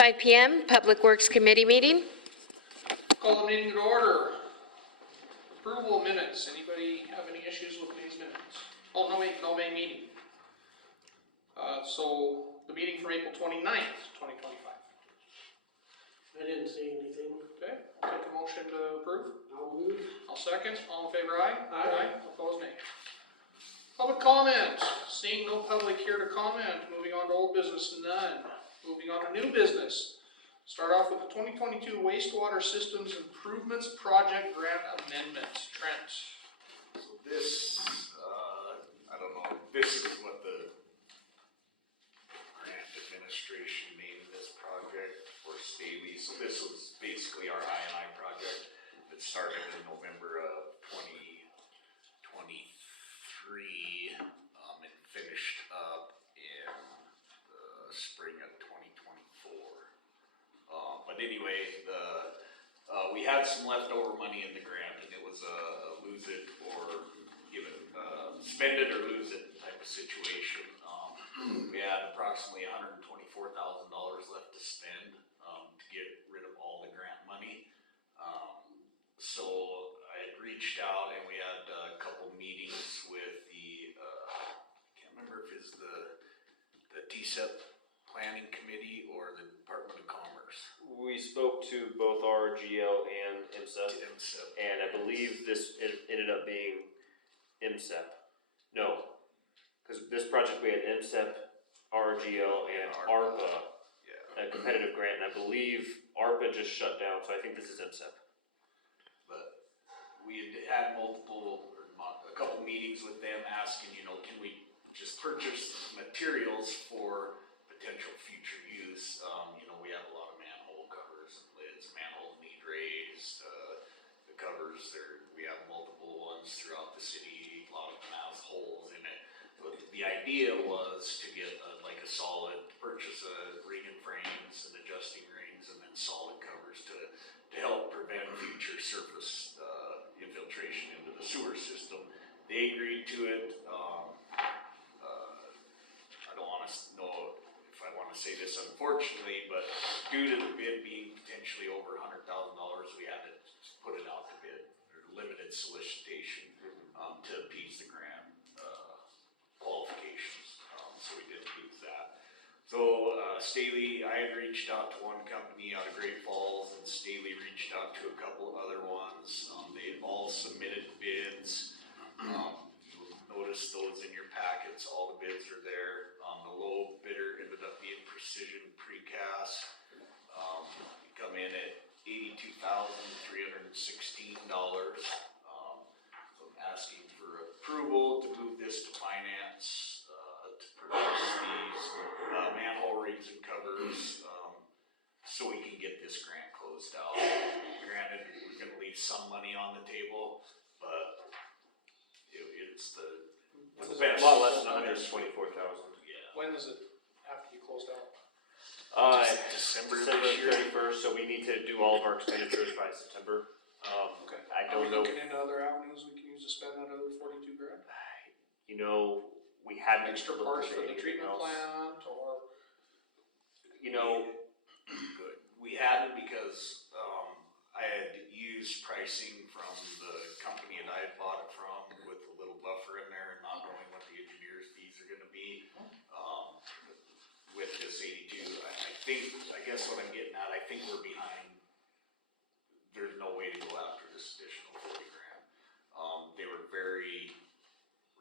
5 p.m. Public Works Committee meeting. Call the meeting to order. Approval of minutes. Anybody have any issues with these minutes? Oh, no, wait, no May meeting. So the meeting for April 29th, 2025. I didn't see anything. Okay, I'll take a motion to approve. I'll move. I'll second. All in favor, aye? Aye. Opposed, nay. Public comment. Seeing no public here to comment. Moving on to old business, none. Moving on to new business. Start off with the 2022 wastewater systems improvements project grant amendment. Trent. So this, I don't know, this is what the grant administration named this project for Staley. So this was basically our I&I project that started in November of 2023 and finished up in the spring of 2024. But anyway, we had some leftover money in the grant, and it was a lose it or give it, spend it or lose it type of situation. We had approximately $124,000 left to spend to get rid of all the grant money. So I had reached out, and we had a couple meetings with the I can't remember if it's the TSEP Planning Committee or the Department of Commerce. We spoke to both RGL and IMSEP, and I believe this ended up being IMSEP. No, because this project we had IMSEP, RGL, and ARPA, a competitive grant, and I believe ARPA just shut down, so I think this is IMSEP. But we had a couple meetings with them asking, can we just purchase materials for potential future use? We have a lot of manhole covers and lids, manholes need raised, the covers we have multiple ones throughout the city, a lot of them have holes in it. But the idea was to get purchase a ring and frames and adjusting rings and then solid covers to help prevent future surface infiltration into the sewer system. They agreed to it. I don't want to know if I want to say this unfortunately, but due to the bid being potentially over $100,000, we had to put it out to bid, or limited solicitation, to appease the grant qualifications. So we didn't use that. So Staley, I had reached out to one company out of Great Falls, and Staley reached out to a couple other ones. They all submitted bids. You'll notice those in your packets. All the bids are there. The low bidder ended up being Precision Precast. You come in at $82,316. So I'm asking for approval to move this to finance to purchase these manhole rings and covers so we can get this grant closed out. Granted, we're going to leave some money on the table, but it's the best. A lot less than $124,000. Yeah. When does it have to be closed out? December 31st, so we need to do all of our expenditures by September. Okay. I Are we don't know. looking into other avenues we can use to spend that other $42,000? We hadn't Extra looked parts at for the anything treatment else. plant, or? Good. We hadn't because I had used pricing from the company that I had bought it from with a little buffer in there and not knowing what the engineer's fees are going to be. With this 82, I guess what I'm getting at, I think we're behind. There's no way to go after this additional $40,000. They were very,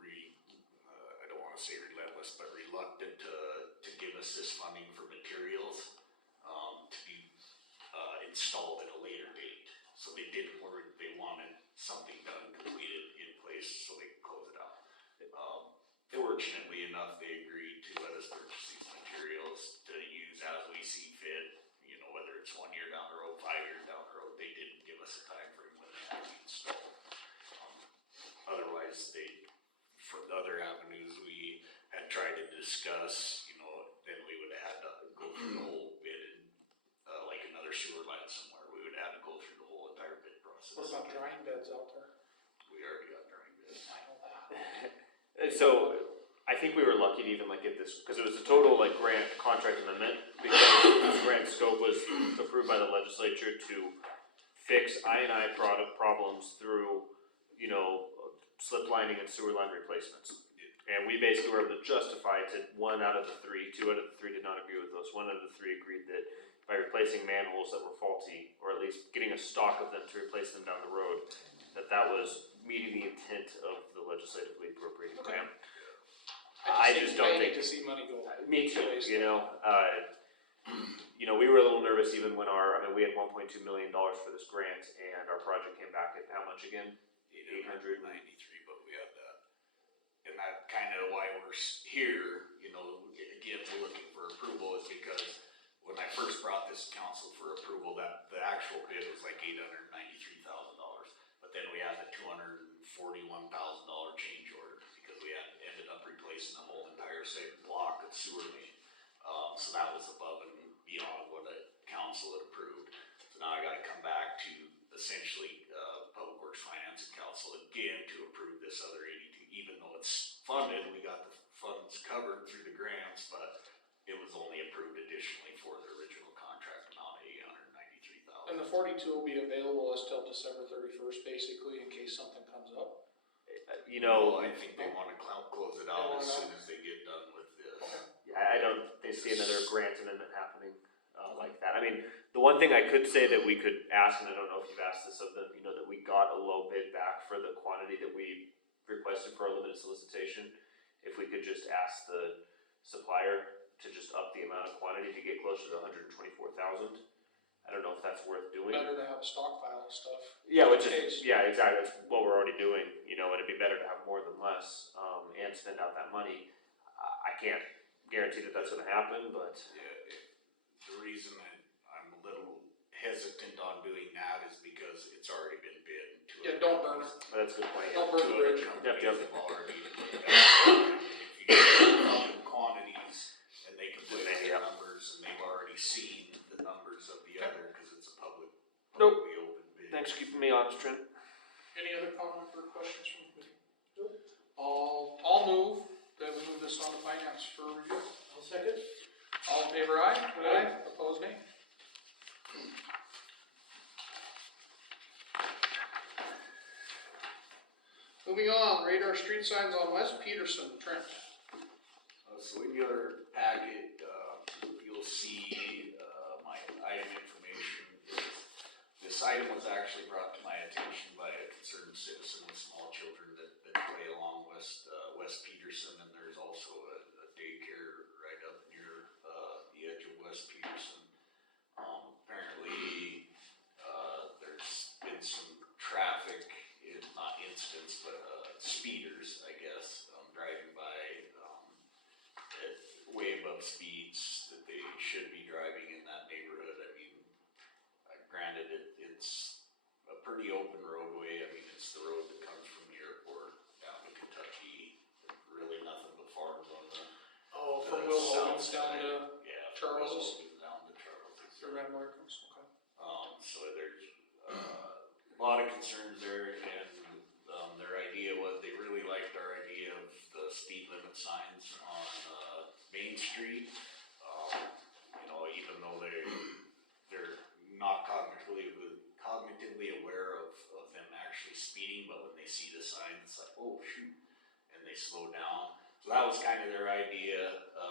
I don't want to say relentless, but reluctant to give us this funding for materials to be installed at a later date. So they didn't work. They wanted something done, completed, in place, so they could close it out. Fortunately enough, they agreed to let us purchase these materials to use as we see fit. Whether it's 1 year down the road, 5 years down the road, they didn't give us a time frame when they had to be installed. Otherwise, for the other avenues we had tried to discuss, then we would have had to go through the whole bid, like another sewer line somewhere. We would have to go through the whole entire bid process. What about drying beds out there? We already got drawing bids. I know that. So I think we were lucky to even get this, because it was a total grant contract amendment, because this grant's scope was approved by the legislature to fix I&I product problems through, you know, slip lining and sewer line replacements. And we basically were able to justify it to 1 out of the 3, 2 out of the 3 did not agree with us, 1 out of the 3 agreed that by replacing manholes that were faulty, or at least getting a stock of them to replace them down the road, that was meeting the intent of the legislatively appropriated grant. I just don't think. To see money go. Me too, you know, we were a little nervous even when we had $1.2 million for this grant, and our project came back at how much again? 893, but we had that. And that kind of why we're here, you know, again, we're looking for approval is because when I first brought this to council for approval, that the actual bid was like $893,000. But then we had the $241,000 change order because we ended up replacing the whole entire second block of sewer main. So that was above and beyond what the council had approved. So now I gotta come back to essentially, Public Works Finance and Council again to approve this other 82, even though it's funded, we got the funds covered through the grants, but it was only approved additionally for the original contract amount of $893,000. And the 42 will be available us till December 31st, basically, in case something comes up. You know, I think they wanna close it out as soon as they get done with this. I don't see another grant amendment happening like that. I mean, the one thing I could say that we could ask, and I don't know if you've asked this of them, you know, that we got a low bid back for the quantity that we requested for our limited solicitation. If we could just ask the supplier to just up the amount of quantity to get closer to 124,000. I don't know if that's worth doing. Better to have a stockpile of stuff. Yeah, yeah, exactly. That's what we're already doing. You know, and it'd be better to have more than less, and spend out that money. I can't guarantee that that's going to happen, but Yeah, the reason that I'm a little hesitant on doing that is because it's already been bid. Yeah, don't burn it. that's a good point. Don't burn the bridge. Yep. Have already put that. If you get the quantities and they can put in Yep. their numbers and they've already seen the numbers of the other, cause it's a Nope. publicly open bid. Thanks for keeping me honest, Trent. Any other comment or questions from the committee? I'll move that we move this on to finance for review. I'll second. All in favor, aye? Aye. Opposed, nay? Moving on, radar street signs on West Peterson, Trent. So in your packet, you'll see, my item information. This item was actually brought to my attention by a concerned citizen with small children that play along West Peterson, and there's also a daycare right up near, the edge of West Peterson. Apparently, there's been some traffic, not incidents, but, speeders, I guess, driving by, at way above speeds that they should be driving in that neighborhood. I mean, granted, it's a pretty open roadway. I mean, it's the road that comes from the airport down to Kentucky. Really nothing but farms on the Oh, from the Will south Hogan's down side. to Yeah, from Charles's? Will Hogan's down to Charles's. the Red Markers, okay. So there's a lot of concerns there, and their idea was they really liked our idea of the speed limit signs on Main Street. You know, even though they're not cognitively aware of them actually speeding, but when they see the sign, it's like, oh shoot, and they slow down. So that was kind of their idea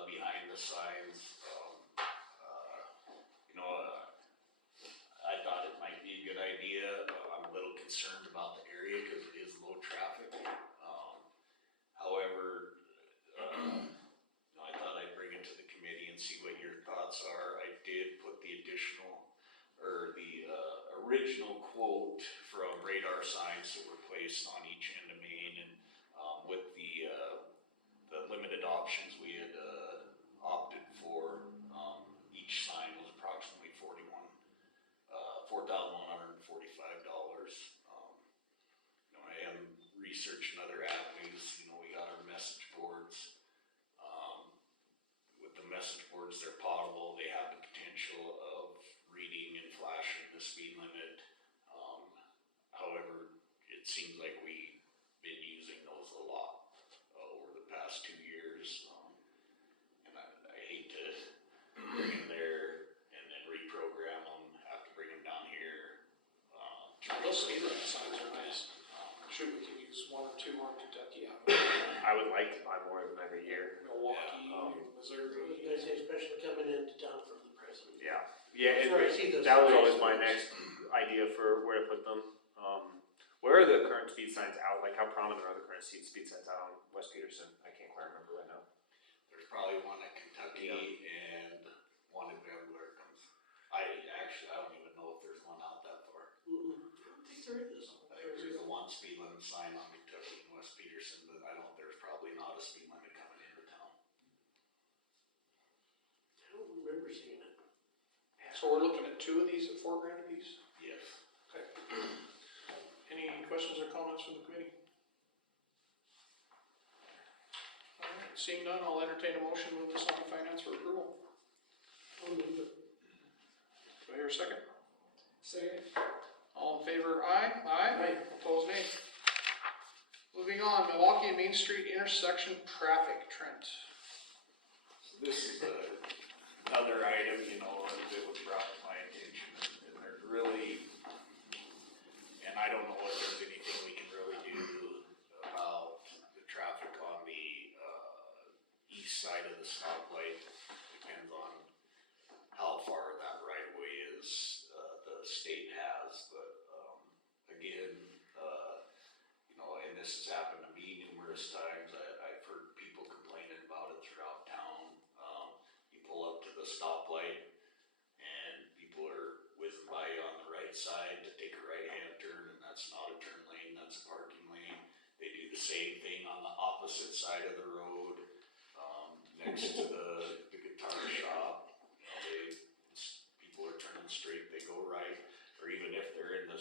behind the signs. I thought it might be a good idea. I'm a little concerned about the area because it is low traffic. However, I thought I'd bring it to the committee and see what your thoughts are. I did put the original quote from radar signs that were placed on each end of Main, and with the limited options we had opted for, each sign was approximately $4,145. I am researching other avenues. We got our message boards. With the message boards, they're potable. They have the potential of reading and flashing the speed limit. However, it seems like we've been using those a lot over the past 2 years. And I hate to bring them there and then I would like to buy more of them every year. Milwaukee, Yeah. Missouri. You guys say especially coming into town from the president. Yeah, yeah, That's where I see those that was always signs. my next idea for where to put them. Where are the current speed signs out? Like, how prominent are the current speed signs out on West Peterson? I can't quite remember right now. There's probably one at Kentucky and one in Van Blerkens. I don't even know if there's one out that far. I don't think there is. There's a one speed limit sign on Kentucky and West Peterson, but there's probably not a speed limit coming into town. I don't remember seeing it. So we're looking at 2 of these at $4 grand a piece? Yes. Okay. Any questions or comments from the committee? All right, seeing none, I'll entertain a motion to move this on to finance for approval. I'll move it. Do I hear a second? Second. All in favor, aye? Aye. Opposed, nay. Moving on, Milwaukee and Main Street intersection traffic, Trent. So this is another item, that was brought to my attention, and there's really, and I don't know if there's anything we can really do about the traffic on the, east side of the stoplight. Depends on how far that right of way is, the state has, but, again, and this has happened to me numerous times, I've heard people complaining about it throughout town. You pull up to the stoplight and people are whizzing by you on the right side to take a right-hand turn, and that's not a turn lane, that's a parking lane. They do the same thing on the opposite side of the road, next to the guitar shop. People are turning straight, they go right, or even if they're in the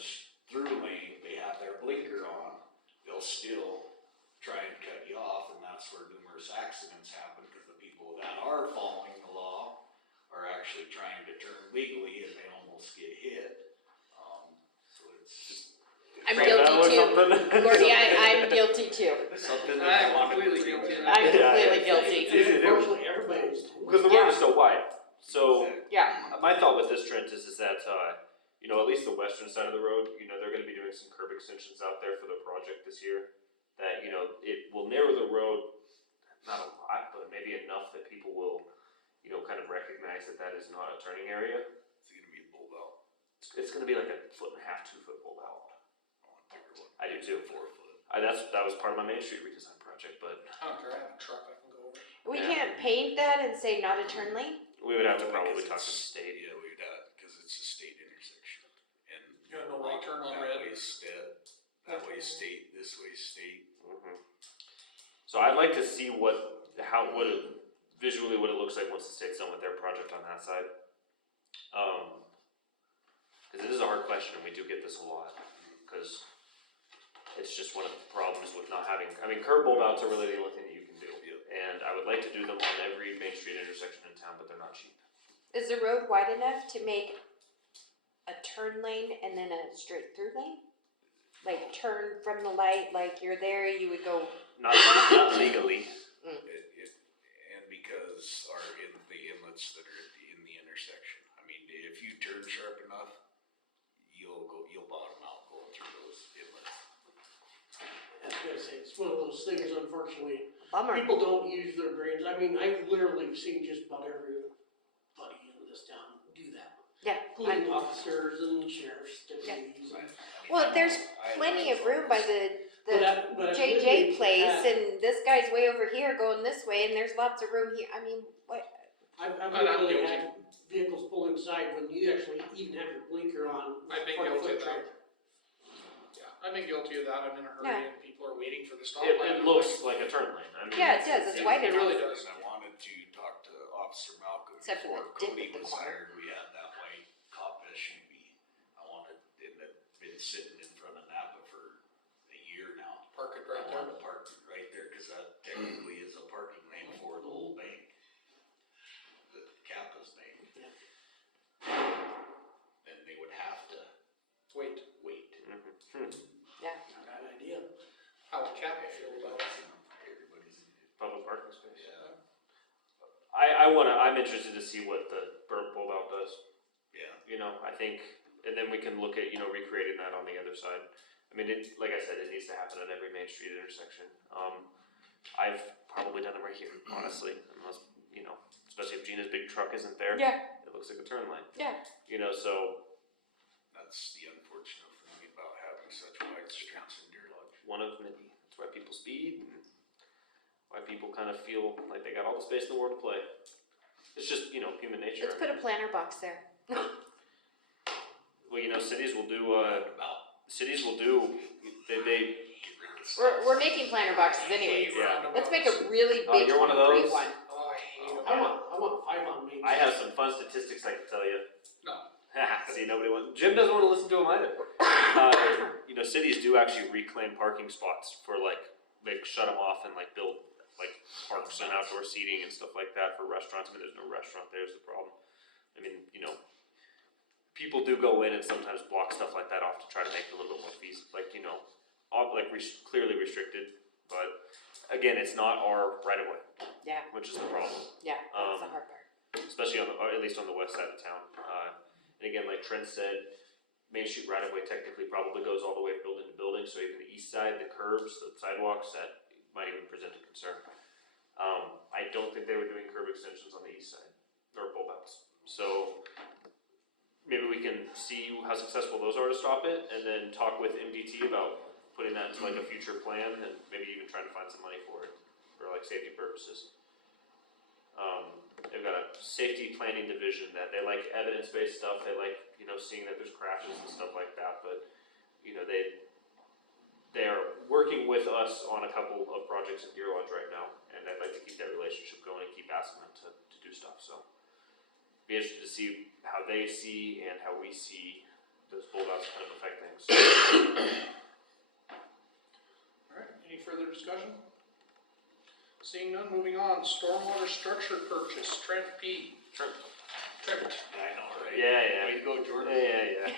through lane, they have their blinker on, they'll still try and cut you off, and that's where numerous accidents happen, because the people that are following the law are actually trying to turn legally and they almost get hit. So it's I'm Right, guilty that was too. something. Gordy, I'm guilty too. something I that I am wanted completely to guilty of I'm that. completely guilty. It's easy to do. Unfortunately, everybody's. Because the road is so wide. So, Yeah, my thought with this, Trent, is that, at least the western side of the road, they're gonna be doing some curb extensions out there for the project this year. That, it will narrow the road, not a lot, but maybe enough that people will, kind of recognize that that is not a turning area. It's gonna be a bull belt. It's gonna be like a 1.5 to 2 foot bulb out. I want a bigger one. I do too. 4 foot. That was part of my Main Street redesign project, but I don't care, I have a truck I can go over. we Yeah. can't paint that and say not a turn lane? we would have to probably Because talk to the it's- state. Yeah, we'd have, because it's a state intersection. And You gotta know where you turn on that red. way's state, that way's state, this way's state. So I'd like to see visually what it looks like once the state's done with their project on that side. Cause it is a hard question and we do get this a lot, cause it's just one of the problems with not having, curb bulb outs are really the only thing that you can do. Yep. And I would like to do them on every Main Street intersection in town, but they're not cheap. Is the road wide enough to make a turn lane and then a straight through lane? Like turn from the light, like you're there, you would go, Not legally. And because the inlets that are in the intersection, if you turn sharp enough, you'll bottom out going through those inlets. I was gonna say, it's one of those things, unfortunately, bummer. people don't use their brains. I've literally seen just about everybody in this town do that. Yeah, Including I'm- officers and sheriff's deputies. and- well, there's plenty of room by the But I've JJ literally place had- and this guy's way over here going this way and there's lots of room here. What? I've I'm literally guilty. had vehicles pull inside when you actually even have your blinker on. I've been front guilty of foot that. trailer. Yeah, I've been guilty of that, I'm in a hurry Yeah. and people are waiting for the stoplight. It looks like a turn lane. Yeah, it does. It's wide It enough. really does. And I wanted to talk to Officer Malcolm Except for before the dip Cody at the was corner. hired, we had that white cop SUV. It had been sitting in front of Napa for a year now. Park it I right there. wanted to park it right there, cause that technically is a parking lane for the old bank. The Kappa's bank. Then they would have to Wait, wait. Yeah. Bad idea. how would Kappa feel about it? Everybody's, Public parking space. yeah, I'm interested to see what the burnt bulb out does. yeah. I think, and then we can look at, recreating that on the other side. Like I said, it needs to happen at every Main Street intersection. I've probably done them right here, honestly, unless, you know, especially if Gina's big truck isn't there. Yeah, It looks like a turn lane, yeah. you know, so That's the unfortunate thing about having such wide streets in Deer Lodge. one of many, that's why people speed and why people kind of feel like they got all the space in the world to play. It's just, you know, human nature. Let's put a planter box there. Well, you know, cities will do, they We're making planter boxes anyways. Yeah. Let's make a really Oh, big you're one of concrete those? one. Oh, I hate it. I I want 5 on Main I have Street. some fun statistics I can tell you. No. See, nobody wants. Jim doesn't want to listen to them either. You know, cities do actually reclaim parking spots for like they shut them off and like build like parks and outdoor seating and stuff like that for restaurants. I mean, there's no restaurant there's the problem. I mean, you know, people do go in and sometimes block stuff like that off to try to make it a little bit more feasible, like you know, clearly restricted. But again, it's not our right of way, Yeah, which is the problem. yeah, that's the hard part. Especially on the, or at least on the west side of town. And again, like Trent said, Main Street right of way technically probably goes all the way building to building, so even the east side, the curbs, the sidewalks, that might even present a concern. I don't think they were doing curb extensions on the east side, or pull outs. So maybe we can see how successful those are to stop it, and then talk with MDT about putting that into like a future plan, and maybe even trying to find some money for it, for like safety purposes. They've got a safety planning division that they like evidence-based stuff. They like, you know, seeing that there's crashes and stuff like that. But, you know, they are working with us on a couple of projects in Deer Lodge right now, and I'd like to keep that relationship going and keep asking them to do stuff. So, be interested to see how they see and how we see those build-outs kind of affect things. Alright, any further discussion? Seeing none, moving on, stormwater structure purchase, Trent P. Trent. I know, right? Yeah. Way to go, Jordan. Yeah.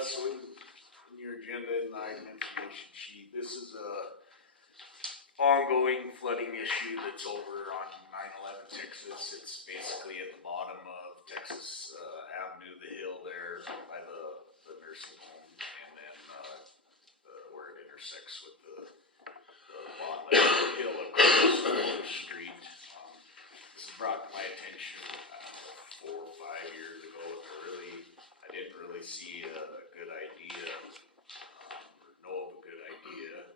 So in your agenda and item information sheet, this is a ongoing flooding issue that's over on 911 Texas. It's basically at the bottom of Texas Avenue, the hill there by the nursing home, and then where it intersects with the bottom of the hill across Fuller Street. This was brought to my attention, I don't know, 4 or 5 years ago. I didn't really see a good idea, or know of a good idea,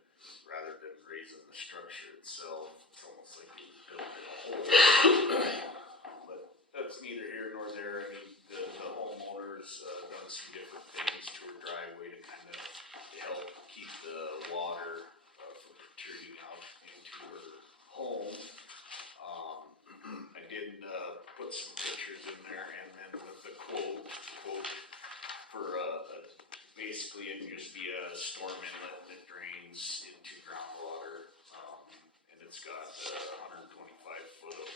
rather than raising the structure itself. It's almost like it was built in a hole. But that's neither here nor there. I mean, the homeowners done some different things to her driveway to kind of help keep the water from protruding out into her home. I did put some pictures in there, and then with the quote for basically it'd just be a storm inlet that drains into groundwater, and it's got 125 foot of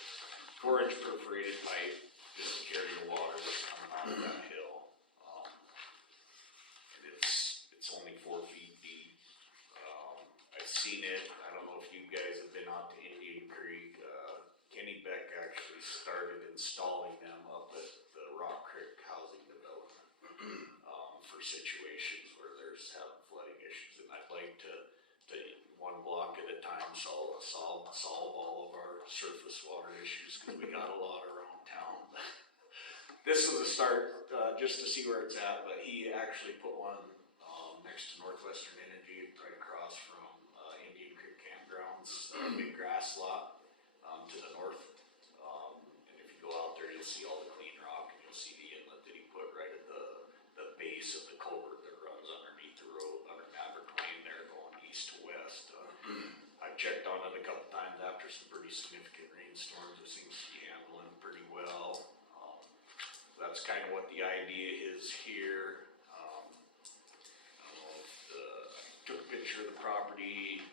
4-inch perforated pipe just to carry the water that's coming out of that hill. And it's only 4 feet deep. I've seen it. I don't know if you guys have been out to Indian Creek. Kenny Beck actually started installing them up at the Rock Creek Housing Development for situations where there's having flooding issues. And I'd like to one block at a time solve all of our surface water issues, because we got a lot around town. This is a start, just to see where it's at, but he actually put one next to Northwestern Energy, right across from Indian Creek Campgrounds, big grass lot to the north. And if you go out there, you'll see all the clean rock, and you'll see the inlet that he put right at the base of the culvert that runs underneath the road, under Maverick Lane there, going east to west. I've checked on it a couple times after some pretty significant rainstorms. It seems to be handling pretty well. That's kind of what the idea is here. I don't know if took a picture of the property.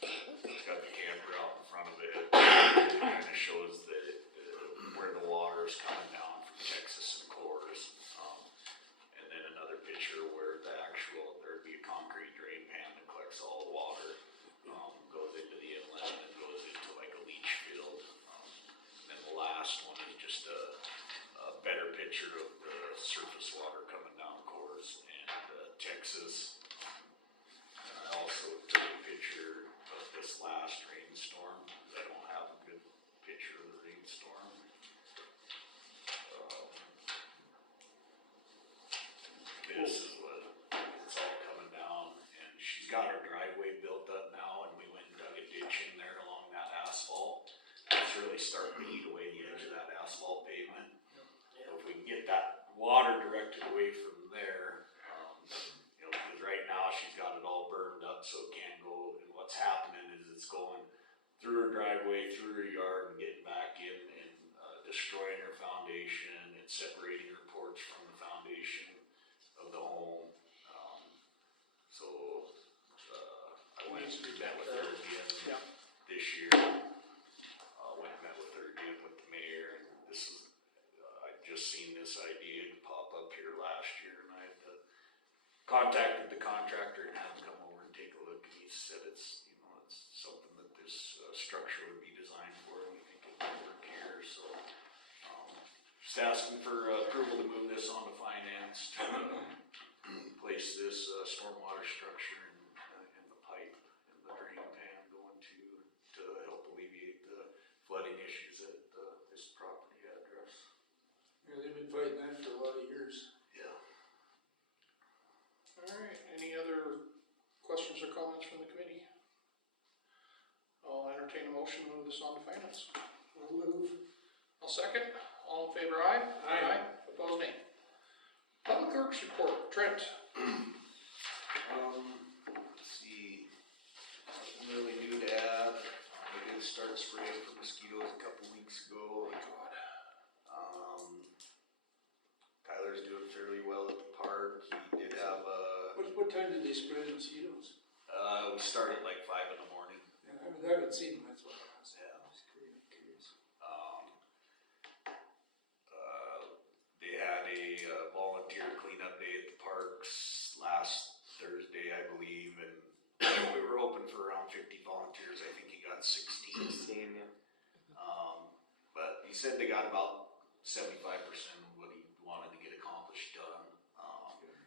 It's got the camper out in front of it. It kind of shows where the water is coming down from Texas and Coors. And then another picture where there'd be a concrete drain pan that collects all the water, goes into the inlet, and then goes into like a leach field. And then the last one is just a better picture of the surface water coming down Coors and Texas. I also took a picture of this last rainstorm, 'cause I don't have a good picture of the rainstorm. This is what, it's all coming down, and she's got her driveway built up now, and we went and dug a ditch in there along that asphalt. It's really starting to eat away the edge of that asphalt pavement. So if we can get that water directed away from there, you know, because right now she's got it all burned up, so it can't go, and what's happening is it's going through her driveway, through her yard, and getting back in and destroying her foundation and separating her porch from the foundation of the home. So, I went and met with her again Yeah. this year. Went and met with her again with the mayor, and this is, I just seen this idea pop up here last year, and I had contacted the contractor and had him come over and take a look, and he said it's, you know, it's something that this structure would be designed for, and we think it would work here, so. Just asking for approval to move this on to finance to place this stormwater structure in the pipe, in the drain pan going to help alleviate the flooding issues at this property address. Yeah, they've been fighting that for a lot of years. Yeah. Alright, any other questions or comments from the committee? I'll entertain a motion to move this on to finance. I'll move. I'll second. All in favor, aye? Aye. Opposed, nay. Public Works report, Trent. Let's see, nothing really new to add. We did start spraying for mosquitoes a couple weeks ago. Tyler's doing fairly well at the park. He did have What time did they spray the mosquitoes? we started like 5 in the morning. Yeah, I haven't seen them, that's what I asked. Yeah. I'm just curious. They had a volunteer cleanup day at the parks last Thursday, I believe, and we were hoping for around 50 volunteers. I think he got 16. Yeah. But he said they got about 75% of what he wanted to get accomplished done.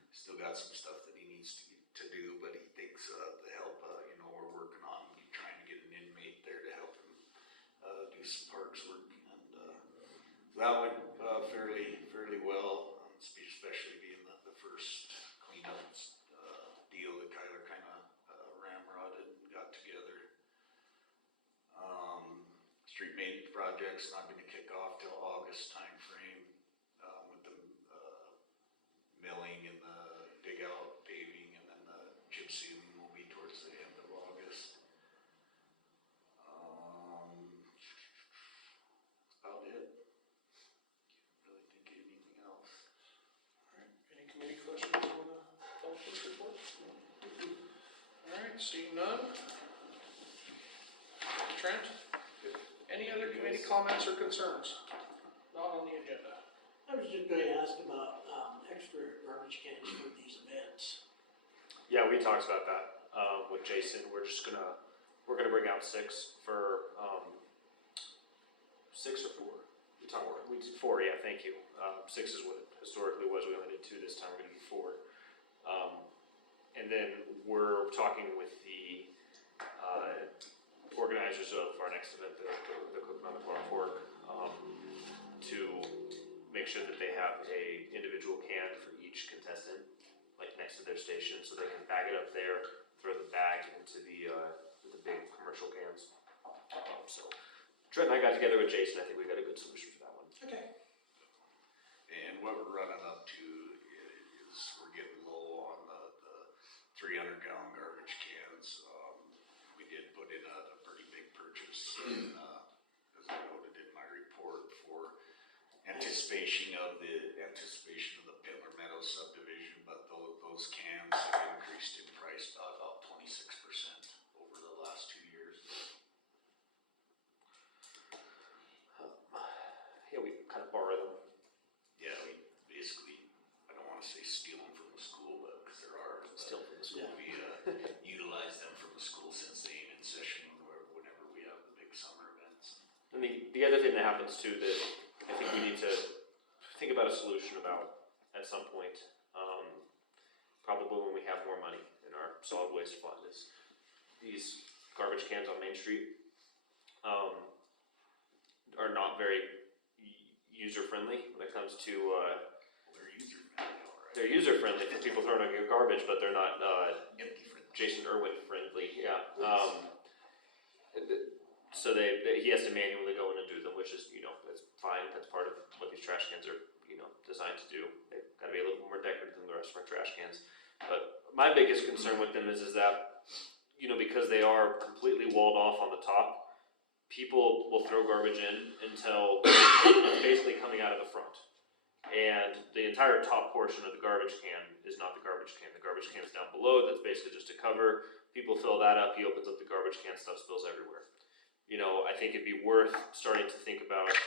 Still got some stuff that he needs to do, but he thinks the help, you know, we're working on trying to get an inmate there to help him do some parks work, and so that went fairly well, especially being the first cleanup deal that Kyler kind of ramrodded and got together. Street maintenance project's not going to kick off till August timeframe with the milling and the dig out paving, and then the chip sealing will be towards the end of August. That's about it. Can't really think of anything else. Alright, any committee questions on the Public Works report? Alright, seeing none. Trent? Any other committee comments or concerns? Not on the agenda. I was just going to ask about, extra garbage cans for these events. Yeah, we talked about that, with Jason. We're gonna bring out 6 for, 6 or 4? We did 4, yeah, thank you. 6 is what it historically was. We only did 2 this time. We're gonna do 4. And then we're talking with the, organizers of our next event, the Cooking on the Farm Fork, to make sure that they have a individual can for each contestant, like next to their station, so they can bag it up there, throw the bag into the big commercial cans. So Trent and I got together with Jason. I think we got a good solution for that one. Okay. And what we're running up to is we're getting low on the 300 gallon garbage cans. We did put in a pretty big purchase, as I noted in my report, for anticipation of the Pitler Meadows subdivision, but those cans have increased in price by about 26% over the last 2 years. Yeah, we kind of borrow them. Yeah, we basically, I don't wanna say steal them from the school, but, cause there are. Still from the school. We utilize them from the school since they ain't in session whenever we have the big summer events. And the other thing that happens too, that I think we need to think about a solution about at some point, probably when we have more money in our solid waste fund, is these garbage cans on Main Street, are not very user-friendly when it comes to, They're user-friendly, all right. they're user-friendly for people throwing out your garbage, but they're not, Empty-friendly. Jason Irwin friendly, yeah. So he has to manually go in and do them, which is, that's fine, that's part of what these trash cans are, designed to do. They've gotta be a little more decorative than the rest of our trash cans. But my biggest concern with them is that, because they are completely walled off on the top, people will throw garbage in until it's basically coming out of the front. And the entire top portion of the garbage can is not the garbage can. The garbage can is down below, that's basically just a cover. People fill that up, he opens up the garbage can, stuff spills everywhere. I think it'd be worth starting to think about, like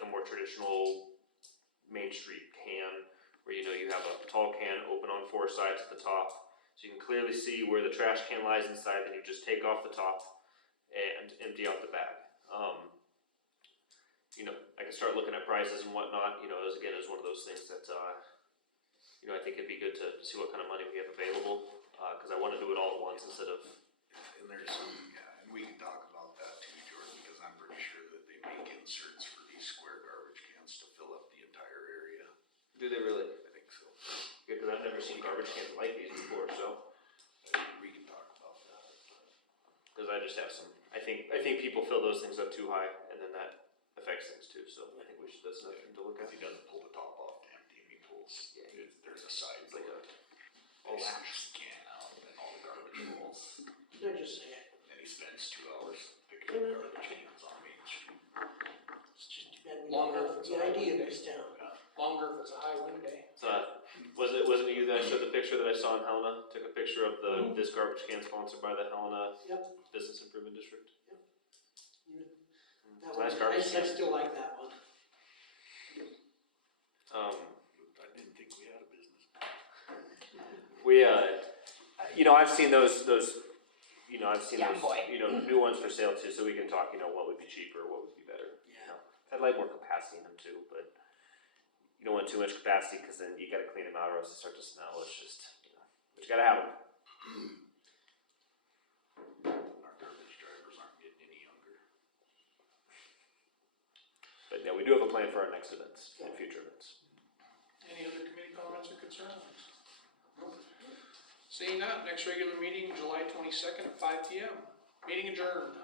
a more traditional Main Street can, where you have a tall can open on 4 sides at the top, so you can clearly see where the trash can lies inside, then you just take off the top and empty out the bag. I can start looking at prices and whatnot, is one of those things that, I think it'd be good to see what kind of money we have available, cause I wanna do it all at once instead of, And there's and we can talk about that too, Jordan, because I'm pretty sure that they make inserts for these square garbage cans to fill up the entire area. do they really? I think so. Yeah, cause I've never seen garbage cans like these before, so, We can talk about that. cause I just have some, I think people fill those things up too high, and then that affects things too, so I think that's another thing to look at. Because he doesn't pull the top off to empty him, he pulls, there's a side. It's like a, Oh, that's can out and all the garbage falls. I just say it. And he spends 2 hours picking up garbage cans on Main Street. It's just too bad we Longer don't have if it's the a idea holiday. of this town. Longer if it's a high wind day. wasn't it you that showed the picture that I saw in Helena? Took a picture of this garbage can sponsored by the Helena Yep. Business Improvement District. That Nice one, garbage I can. still like that one. I didn't think we had a business. We, I've seen those, I've seen Yeah, those, boy. new ones for sale too, so we can talk, what would be cheaper, what would be better. Yeah. I'd like more capacity in them too, but you don't want too much capacity, cause then you gotta clean them out or else they start to smell, it's just, but you gotta have them. Our garbage drivers aren't getting any younger. But yeah, we do have a plan for our next events, and future events. Any other committee comments or concerns? Seeing none, next regular meeting, July 22nd at 5 PM. Meeting adjourned.